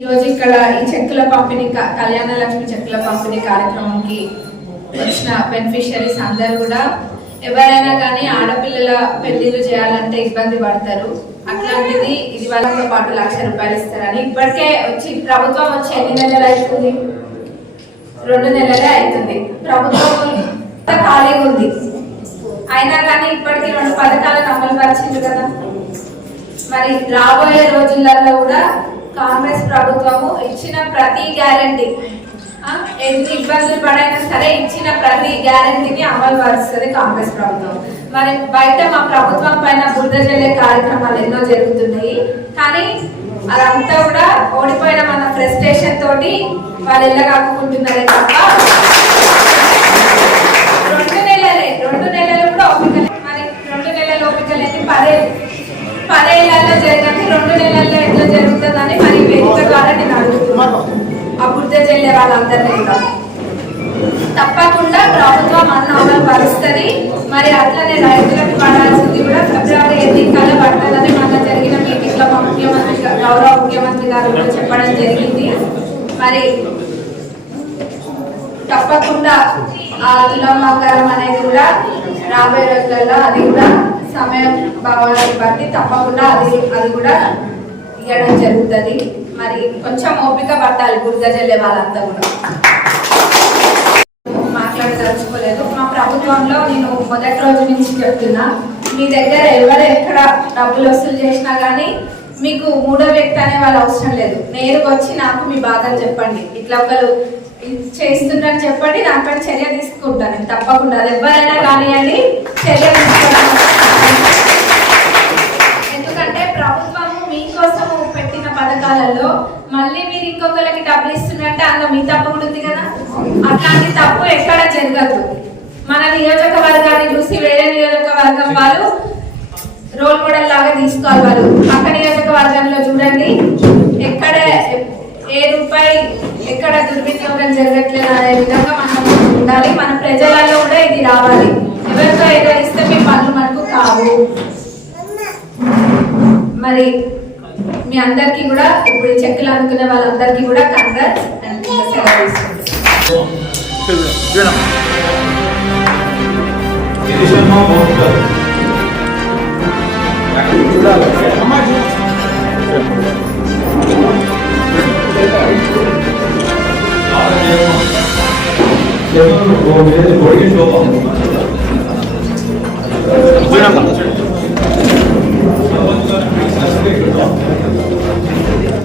ఈరోజు ఇక్కడ ఈ చెక్కుల పంపిణీ క- కళ్యాణ లక్ష్మి చెక్కుల పంపిణీ కార్యక్రమంకి వచ్చిన బెనిఫిషరీస్ అందరూ కూడా ఎవరైనా కానీ ఆడపిల్లల పెళ్ళిళ్ళు చేయాలంటే ఇబ్బంది పడతారు. అట్లాంటిది ఇది వాళ్ళతో పాటు లక్ష రూపాయలు ఇస్తారని ఇప్పటికే వచ్చి ప్రభుత్వం వచ్చి ఎన్ని నెలలు అవుతుంది? రెండు నెలలే అవుతుంది. ప్రభుత్వం ఖాళీగా ఉంది. అయినా కానీ ఇప్పటికీ రెండు పథకాలను అమలు పరిచింది కదా. మరి రాబోయే రోజులలో కూడా కాంగ్రెస్ ప్రభుత్వము ఇచ్చిన ప్రతి గ్యారంటీ ఎన్ని ఇబ్బందులు పడైనా సరే ఇచ్చిన ప్రతి గ్యారంటీని అమలు పరుస్తుంది కాంగ్రెస్ ప్రభుత్వం. మరి బయట మా ప్రభుత్వం పైన బురద జల్లే కార్యక్రమాలు ఎన్నో జరుగుతున్నాయి. కానీ అదంతా కూడా ఓడిపోయిన మన ఫ్రస్ట్రేషన్ తోటి వాళ్ళు ఎల్లగాకుంటున్నారే తప్ప రెండు నెలలే రెండు నెలలు కూడా ఓపిక మరి రెండు నెలల ఓపిక లేని పదే పదేళ్ళలో జరగని రెండు నెలల్లో ఎట్లా జరుగుతుందని మరి వేదిక ద్వారా నేను అడుగుతున్నాను ఆ చెల్లే వాళ్ళందరినీ తప్పకుండా ప్రభుత్వం అన్న పరుస్తుంది మరి అట్లనే రైతులకు పడాల్సింది కూడా ఫిబ్రవరి ఎన్నికల్లో పడుతుందని మన జరిగిన మీటింగ్లో మా ముఖ్యమంత్రి గౌరవ ముఖ్యమంత్రి గారు కూడా చెప్పడం జరిగింది. మరి తప్పకుండా ఆ తులమాకరం అనేది కూడా రాబోయే రోజులలో అది కూడా సమయం భావాన్ని బట్టి తప్పకుండా అది అది కూడా ఇవ్వడం జరుగుతుంది. మరి కొంచెం ఓపిక పట్టాలి బురద జల్లే వాళ్ళంతా కూడా. మాట్లాడదలుచుకోలేదు. మా ప్రభుత్వంలో నేను మొదటి రోజు నుంచి చెప్తున్నా మీ దగ్గర ఎవరు ఎక్కడ డబ్బులు వసూలు చేసినా కానీ మీకు మూడో వ్యక్తి అనే వాళ్ళు అవసరం లేదు. నేరుగా వచ్చి నాకు మీ బాధలు చెప్పండి. ఇట్లా ఒకరు చేస్తున్నారు చేస్తున్నారని చెప్పండి దానిపైన చర్య తీసుకుంటాను తప్పకుండా. అది ఎవరైనా కానీ పథకాలలో మళ్ళీ మీరు ఇంకొకరికి డబ్బులు ఇస్తున్నట్టే అందులో మీ తప్పు కూడా ఉంది కదా? అట్లాంటి తప్పు ఎక్కడ జరగదు. మన నియోజకవర్గాన్ని చూసి వేరే నియోజకవర్గం వాళ్ళు రోల్ మోడల్ లాగా తీసుకోవాలి వాళ్ళు. పక్క నియోజకవర్గంలో చూడండి ఎక్కడ ఏ రూపాయి ఎక్కడ దుర్వినియోగం జరగట్లేదు అనే విధంగా మనం ఉండాలి. మన ప్రజలలో కూడా ఇది రావాలి. ఎవరితో ఏదో ఇస్తే మీ పనులు మనకు కావు. మరి మీ అందరికీ కూడా ఇప్పుడు ఈ చెక్కులు అనుకునే వాళ్ళందరికీ కూడా కంగ్రాట్స్ అండ్ సెలవు తీసుకుంటాం చూడమ్మా